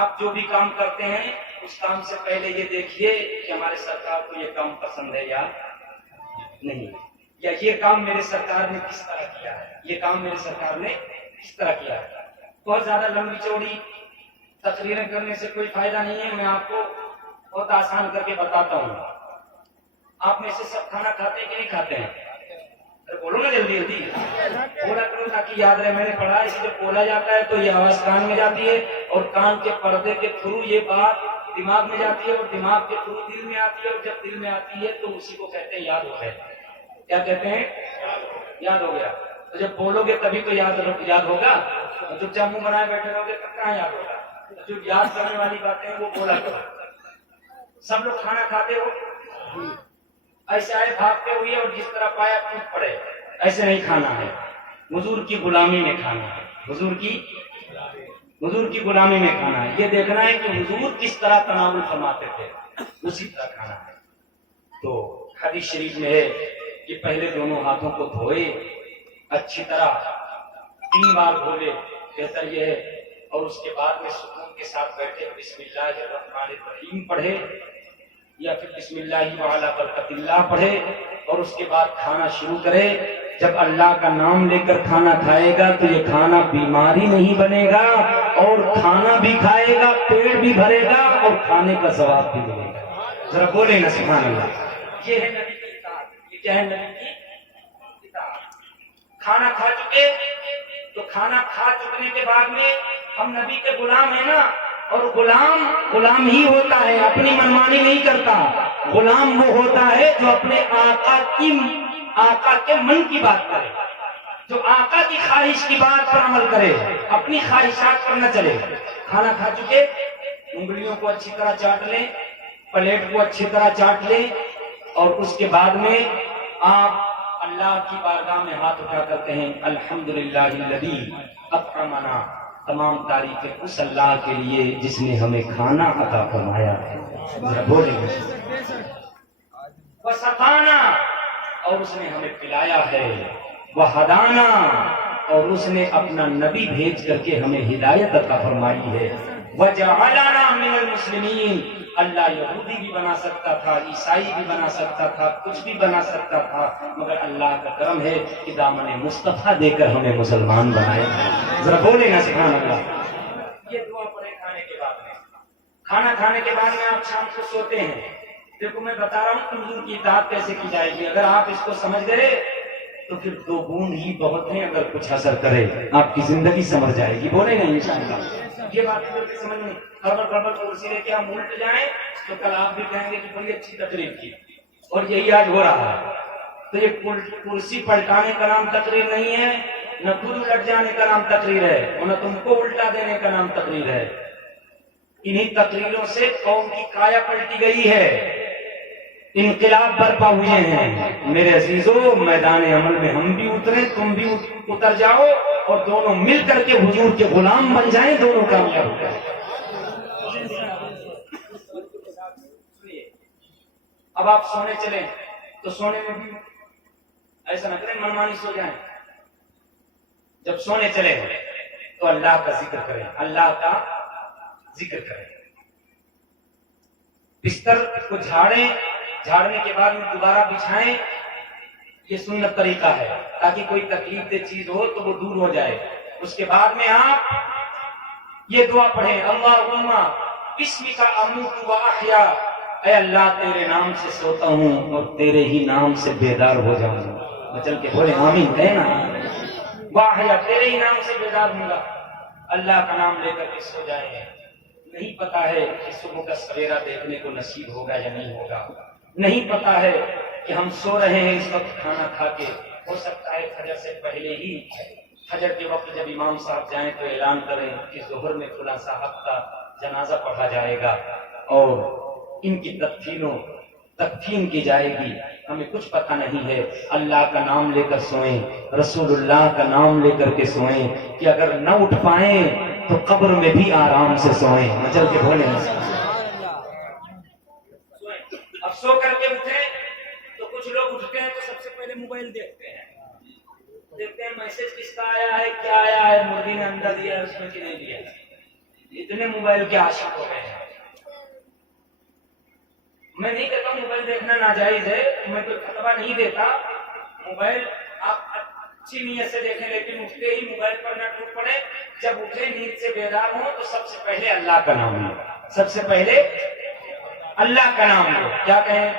آپ جو بھی کام کرتے ہیں اس کام سے پہلے یہ دیکھیے کہ ہمارے سرکار کو یہ کام پسند ہے یا نہیں، یا یہ کام میرے سرکار نے کس طرح کیا ہے، یہ کام میرے سرکار نے کس طرح کیا ہے۔ بہت زیادہ لمبی چوڑی تقریریں کرنے سے کوئی فائدہ نہیں ہے، میں آپ کو بہت آسان کر کے بتاتا ہوں۔ آپ میں سے سب کھانا کھاتے ہیں کہ نہیں کھاتے ہیں؟ بولو نا جلدی بولا کرو تاکہ یاد رہے۔ میں نے پڑھا اس جب بولا جاتا ہے تو یہ آواز کان میں جاتی ہے، اور کان کے پردے کے تھرو یہ بات دماغ میں جاتی ہے، اور دماغ کے تھرو دل میں آتی ہے، اور جب دل میں آتی ہے تو اسی کو کہتے ہیں یاد ہو گیا۔ کیا کہتے ہیں؟ یاد ہو گیا۔ تو جب بولو گے تبھی تو یاد ہوگا، اور جب چپ منہ بنائے بیٹھے رہو گے تب کہاں یاد ہوگا؟ جو یاد کرنے والی باتیں ہیں وہ بولا کرو۔ سب لوگ کھانا کھاتے ہو، ایسے آئے بھاگتے ہوئے اور جس طرح پایا ٹوٹ پڑے، ایسے نہیں کھانا ہے۔ حضور کی غلامی میں کھانا ہے، حضور کی غلامی میں کھانا ہے۔ یہ دیکھنا ہے کہ حضور کس طرح تناول فرماتے تھے، اسی طرح کھانا ہے۔ تو حدیث شریف میں ہے کہ پہلے دونوں ہاتھوں کو دھوئے اچھی طرح، 3 بار دھوئے بہتر یہ ہے، اور اس کے بعد میں سکون کے ساتھ بیٹھے بسم اللہ الرحمن الرحیم پڑھے، یا پھر بسم اللہ وعلی برکت اللہ پڑھے، اور اس کے بعد کھانا شروع کرے۔ جب اللہ کا نام لے کر کھانا کھائے گا تو یہ کھانا بیماری نہیں بنے گا، اور کھانا بھی کھائے گا، پیٹ بھی بھرے گا، اور کھانے کا ثواب بھی ملے گا۔ ذرا بولے نا سبحان اللہ۔ یہ ہے نبی کی اطاعت، یہ کیا ہے نبی کی اطاعت. کھانا کھا چکے تو کھانا کھا چکنے کے بعد میں ہم نبی کے غلام ہیں نا, اور غلام ہی ہوتا ہے, اپنی منمانی نہیں کرتا. غلام وہ ہوتا ہے جو اپنے آقا کے من کی بات کرے, جو آقا کی خواہش کی بات پر عمل کرے, اپنی خواہشات پر نہ چلے. کھانا کھا چکے, انگلیوں کو اچھی طرح چاٹ لیں, پلیٹ کو اچھی طرح چاٹ لیں, اور اس کے بعد میں آپ اللہ کی بارگاہ میں ہاتھ اٹھا کر کہیں الحمدللہ الذی اطعمنا, تمام تعریفیں اس اللہ کے لیے جس نے ہمیں کھانا عطا فرمایا ہے. ذرا بولیں وسقانا, اور اس نے ہمیں پلایا ہے, وہدانا, اور اس نے اپنا نبی بھیج کر کے ہمیں ہدایت عطا فرمائی ہے. وجعلنا من المسلمین, اللہ یہودی بھی بنا سکتا تھا, عیسائی بھی بنا سکتا تھا, کچھ بھی بنا سکتا تھا, مگر اللہ کا کرم ہے کہ دامن مصطفیٰ دے کر ہمیں مسلمان بنائے. ذرا بولیں نا سبحان اللہ. یہ دعا پڑھے کھانے کے بعد میں. کھانا کھانے کے بعد میں آپ شام کو سوتے ہیں. دیکھو میں بتا رہا ہوں حضور کی اطاعت کیسے کی جائے گی. اگر آپ اس کو سمجھ گئے تو پھر 2 بوند ہی بہت ہیں, اگر کچھ اثر کرے آپ کی زندگی سمجھ جائے گی. بولیں نا انشاءاللہ. یہ بات سمجھ میں گڑبڑ کرسی لے کے ہم الٹ جائیں تو کل آپ بھی کہیں گے کہ بڑی اچھی تقریر کی, اور یہی آج ہو رہا ہے. تو یہ کرسی پلٹانے کا نام تقریر نہیں ہے, نہ خود الٹ جانے کا نام تقریر ہے, اور نہ تم کو الٹا دینے کا نام تقریر ہے. انہی تقریروں سے قوم کی کایا پلٹی گئی ہے, انقلاب برپا ہوئے ہیں. میرے عزیزو, میدان عمل میں ہم بھی اتریں, تم بھی اتر جاؤ, اور دونوں مل کر کے حضور کے غلام بن جائیں, دونوں کامیاب ہو جائیں. اب آپ سونے چلیں تو سونے میں بھی ایسا نہ کریں منمانی سو جائیں. جب سونے چلے تو اللہ کا ذکر کریں, اللہ کا ذکر کریں. بستر کو جھاڑیں, جھاڑنے کے بعد میں دوبارہ بچھائیں. یہ سنت طریقہ ہے تاکہ کوئی تکلیف دہ چیز ہو تو وہ دور ہو جائے. اس کے بعد میں آپ یہ دعا پڑھیں اللہم بسمک اموت و احیا, اے اللہ تیرے نام سے سوتا ہوں اور تیرے ہی نام سے بیدار ہو جاؤں گا. بچل کے بولے آمین کہے نا. واحیا, تیرے ہی نام سے بیدار ہوں گا. اللہ کا نام لے کر کے سو جائیں. نہیں پتا ہے کہ صبح کا سویرا دیکھنے کو نصیب ہوگا یا نہیں ہوگا. نہیں پتا ہے کہ ہم سو رہے ہیں اس وقت کھانا کھا کے, ہو سکتا ہے فجر سے پہلے ہی, فجر کے وقت جب امام صاحب جائیں تو اعلان کریں کہ ظہر میں فلاں صاحب کا جنازہ پڑھا جائے گا اور ان کی تدفین کی جائے گی. ہمیں کچھ پتہ نہیں ہے. اللہ کا نام لے کر سوئیں, رسول اللہ کا نام لے کر کے سوئیں, کہ اگر نہ اٹھ پائیں تو قبر میں بھی آرام سے سوئیں. مچل کے بولیں. اب سو کر کے اٹھیں تو کچھ لوگ اٹھتے ہیں تو سب سے پہلے موبائل دیکھتے ہیں میسج کس کا آیا ہے, کیا آیا ہے, مودی نے انڈا دیا ہے اس میں کہ نہیں دیا. اتنے موبائل کے عاشق ہو گئے ہیں. میں نہیں کہتا موبائل دیکھنا ناجائز ہے, میں کوئی فتویٰ نہیں دیتا. موبائل آپ اچھی نیت سے دیکھیں, لیکن اٹھتے ہی موبائل پر نہ ٹوٹ پڑے. جب اٹھے نیند سے بیدار ہوں تو سب سے پہلے اللہ کا نام لو, سب سے پہلے اللہ کا نام لو. کیا کہیں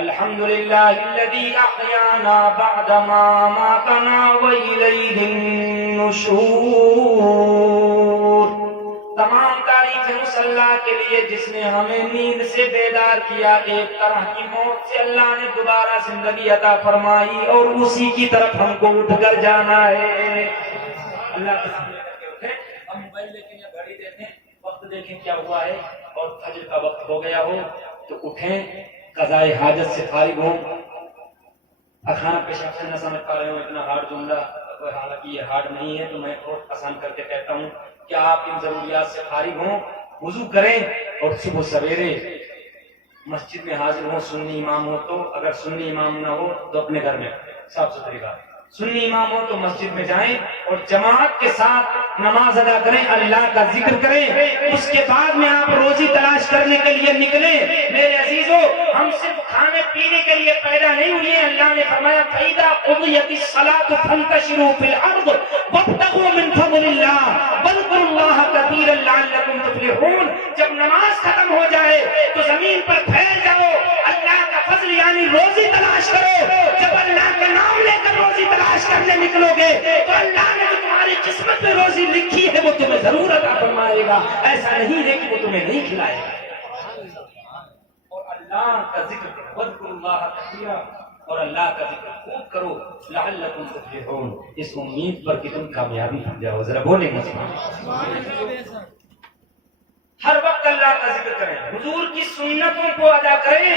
الحمدللہ الذی احیانا بعد ما اماتنا والیہ النشور. تمام تعریفیں اس اللہ کے لیے جس نے ہمیں نیند سے بیدار کیا, ایک طرح کی موت سے اللہ نے دوبارہ زندگی عطا فرمائی, اور اسی کی طرف ہم کو اٹھ کر جانا ہے. اللہ کا نام لے کر کے اٹھیں. اب موبائل دیکھیں یا گھڑی دیکھیں, وقت دیکھیں کیا ہوا ہے, اور فجر کا وقت ہو گیا ہو تو اٹھیں, قضائے حاجت سے فارغ ہوں. کھانا پیشہ سے نہ سمجھ پا رہے ہوں اتنا ہارڈ جملہ, حالانکہ یہ ہارڈ نہیں ہے, تو میں بہت آسان کر کے کہتا ہوں کہ آپ ان ضروریات سے فارغ ہوں, وضو کریں, اور صبح سویرے مسجد میں حاضر ہوں. سنی امام ہو تو, اگر سنی امام نہ ہو تو اپنے گھر میں صاف ستھری بات. سنی امام ہو تو مسجد میں جائیں اور جماعت کے ساتھ نماز ادا کریں, اللہ کا ذکر کریں. اس کے بعد میں آپ روزی تلاش کرنے کے لیے نکلیں. میرے عزیزو, ہم صرف کھانے پینے کے لیے پیدا نہیں ہوئی ہیں. اللہ نے فرمایا فَإِذَا قُضِيَتِ الصَّلَاةُ فَانتَشِرُوا فِي الْأَرْضِ وَابْتَغُوا مِنْ فَضْلِ اللَّهِ وَاذْكُرُوا اللَّهَ كَثِيرًا لَعَلَّكُمْ تُفْلِحُونَ. جب نماز ختم ہو جائے تو زمین پر پھیل جاؤ, اللہ کا فضل یعنی روزی تلاش کرو. جب اللہ کا نام لے کر روزی تلاش کرنے نکلو گے تو اللہ نے جو تمہاری قسمت میں روزی لکھی ہے وہ تمہیں ضرور عطا فرمائے گا. ایسا نہیں ہے کہ وہ تمہیں نہیں کھلائے گا. اور اللہ کا ذکر کرو, وَاذْكُرُوا اللَّهَ كَثِيرًا, اور اللہ کا ذکر خوب کرو. لَعَلَّكُمْ تُفْلِحُونَ, اس امید پر کہ تم کامیابی پا جاؤ. ذرا بولیں گے ہر وقت اللہ کا ذکر کریں, حضور کی سنتوں کو ادا کریں,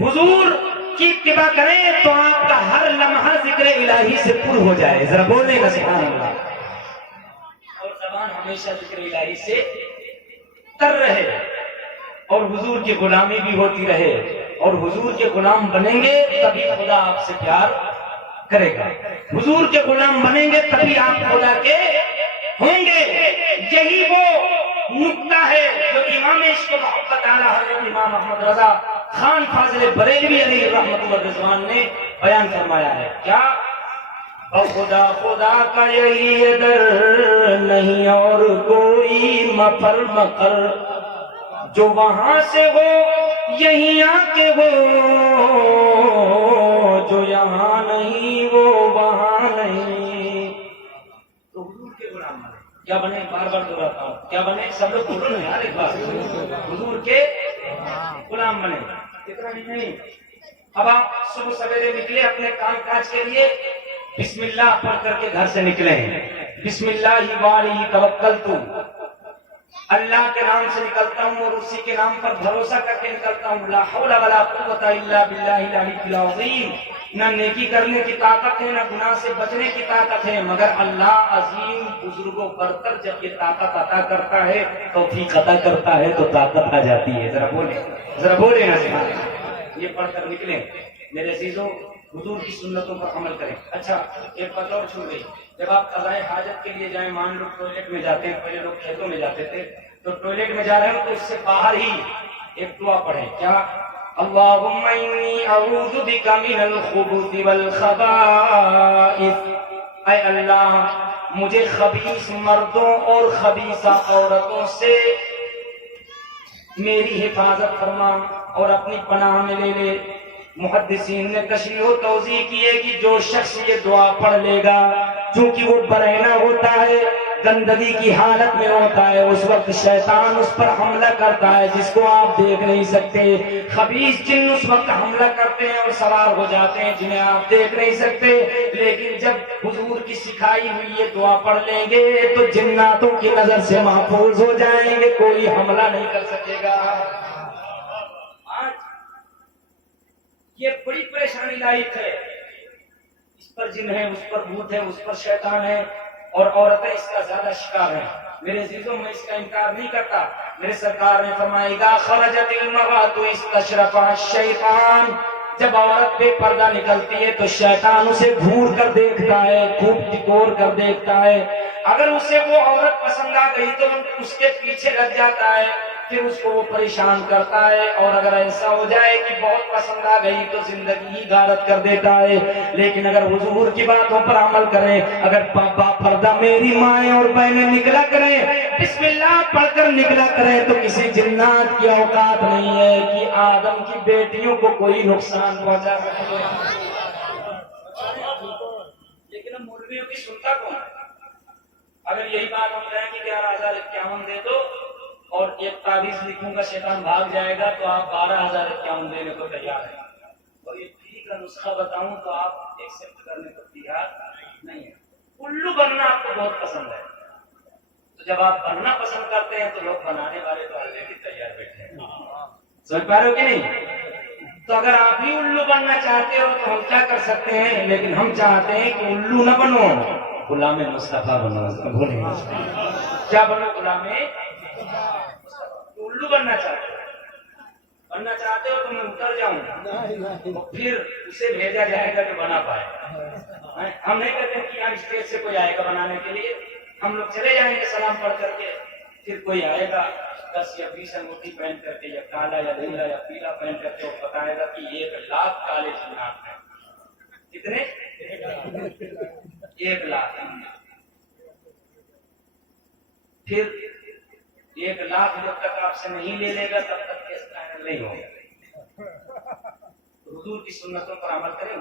حضور کی اتباع کریں تو آپ کا ہر لمحہ ذکر الہی سے پر ہو جائے. ذرا بولیں گے سبحان اللہ. اور زبان ہمیشہ ذکر الہی سے تر رہے اور حضور کی غلامی بھی ہوتی رہے, اور حضور کے غلام بنیں گے تبھی خدا آپ سے پیار کرے گا. حضور کے غلام بنیں گے تبھی آپ خدا کے ہوں گے. یہی وہ نقطہ ہے جو امام عشق و محبت اعلیٰ حضرت امام احمد رضا خان فاضل بریلوی علیہ رحمۃ اللہ رضوان نے بیان فرمایا ہے. کیا خدا خدا کا یہی در نہیں اور کوئی مفر مکر, جو وہاں سے ہو یہیں آ کے ہو, جو یہاں نہیں وہ وہاں نہیں. تو حضور کے غلام بنے. کیا بنے؟ بار بار دہراتا ہوں, کیا بنے؟ سب لوگ بولو نا یار ایک بار. حضور کے غلام بنے. اتنا ہی نہیں, اب آپ صبح سویرے نکلے اپنے کام کاج کے لیے, بسم اللہ پڑھ کر کے گھر سے نکلے ہیں. بسم اللہ علیہ توکلت, اللہ کے نام سے نکلتا ہوں اور اسی کے نام پر بھروسہ کر کے نکلتا ہوں. لا حول ولا قوت الا باللہ العلی العظیم. نہ نیکی کرنے کی طاقت ہے نہ گناہ سے بچنے کی طاقت ہے, مگر اللہ عظیم بزرگوں برتر جب یہ طاقت عطا کرتا ہے, توفیق عطا کرتا ہے تو طاقت آ جاتی ہے. ذرا بولے نا سبحان اللہ. یہ پڑھ کر نکلیں میرے عزیزوں, حضور کی سنتوں پر عمل کریں. اچھا ایک بات اور چھوڑ گئی, جب آپ قضائے حاجت کے لیے جائیں, مان لو ٹوائلٹ میں جاتے ہیں, پہلے لوگ کھیتوں میں جاتے تھے, تو ٹوائلٹ میں جا رہے ہو تو اس سے باہر ہی ایک دعا پڑھیں. کیا؟ اللہم انی اعوذ بک من الخبث والخبائث, اے اللہ مجھے خبیث مردوں اور خبیثہ عورتوں سے میری حفاظت فرما اور اپنی پناہ میں لے لے. محدثین نے تشریح و توضیح کی ہے کہ جو شخص یہ دعا پڑھ لے گا, چونکہ وہ برہنہ ہوتا ہے, گندگی کی حالت میں ہوتا ہے, اس وقت شیطان اس پر حملہ کرتا ہے جس کو آپ دیکھ نہیں سکتے. خبیث جن اس وقت حملہ کرتے ہیں اور سوار ہو جاتے ہیں جنہیں آپ دیکھ نہیں سکتے. لیکن جب حضور کی سکھائی ہوئی یہ دعا پڑھ لیں گے تو جناتوں کی نظر سے محفوظ ہو جائیں گے, کوئی حملہ نہیں کر سکے گا. یہ بڑی پریشانی لائق ہے. اس پر جن ہے, اس پر بھوت ہے, اس پر شیطان ہے, اور عورتیں اس کا زیادہ شکار ہیں. میرے عزیزوں میں اس کا انکار نہیں کرتا. میرے سرکار نے فرمایا اذا خرجت المرأة استشرفها الشیطان, جب عورت بے پردہ نکلتی ہے تو شیطان اسے گھور کر دیکھتا ہے, خوب ٹکور کر دیکھتا ہے. اگر اسے وہ عورت پسند آ گئی تو اس کے پیچھے لگ جاتا ہے, پھر اس کو وہ پریشان کرتا ہے, اور اگر ایسا ہو جائے کہ بہت پسند آ گئی تو زندگی ہی غارت کر دیتا ہے. لیکن اگر حضور کی باتوں پر عمل کریں, اگر با پردہ میری مائیں اور بہنیں نکلا کریں, بسم اللہ پڑھ کر نکلا کریں, تو کسی جنات کی اوقات نہیں ہے کہ آدم کی بیٹیوں کو کوئی نقصان پہنچا سکے. لیکن ہم مولویوں کی سنتا کون ہے؟ اگر یہی بات ہم کہیں کہ 11,051 دے دو اور ایک تعویذ لکھوں گا شیطان بھاگ جائے گا, تو آپ 12,051 دینے کو تیار ہیں. اور یہ فری کا نسخہ بتاؤں تو آپ ایکسپٹ کرنے کو تیار نہیں ہے. الو بننا آپ کو بہت پسند ہے, تو جب آپ بننا پسند کرتے ہیں تو لوگ بنانے والے تو آلریڈی تیار بیٹھے ہیں. سمجھ پا رہے ہو کہ نہیں؟ تو اگر آپ ہی الو بننا چاہتے ہو تو ہم کیا کر سکتے ہیں, لیکن ہم چاہتے ہیں کہ الو نہ بنو, غلام مصطفیٰ بنو. بولیں کیا بنو؟ غلام الو بننا چاہتے ہو تو میں اتر جاؤں گا, پھر اسے بھیجا جائے گا جو بنا پائے. ہم نہیں کہتے کہ یہاں اسٹیج سے کوئی آئے گا بنانے کے لیے, ہم لوگ چلے جائیں گے سلام پڑھ کر کے, پھر کوئی آئے گا 10 یا 20 انگوٹھی پہن کر کے یا کالا یا نیلا یا پیلا پہن کر کے وہ بتائے گا کہ 1,00,000 کالے جنات ہیں. کتنے؟ 1,00,000. پھر 1,00,000 جب تک آپ سے نہیں لے لے گا تب تک کیس فائنل نہیں ہوگا. حضور کی سنتوں پر عمل کریں.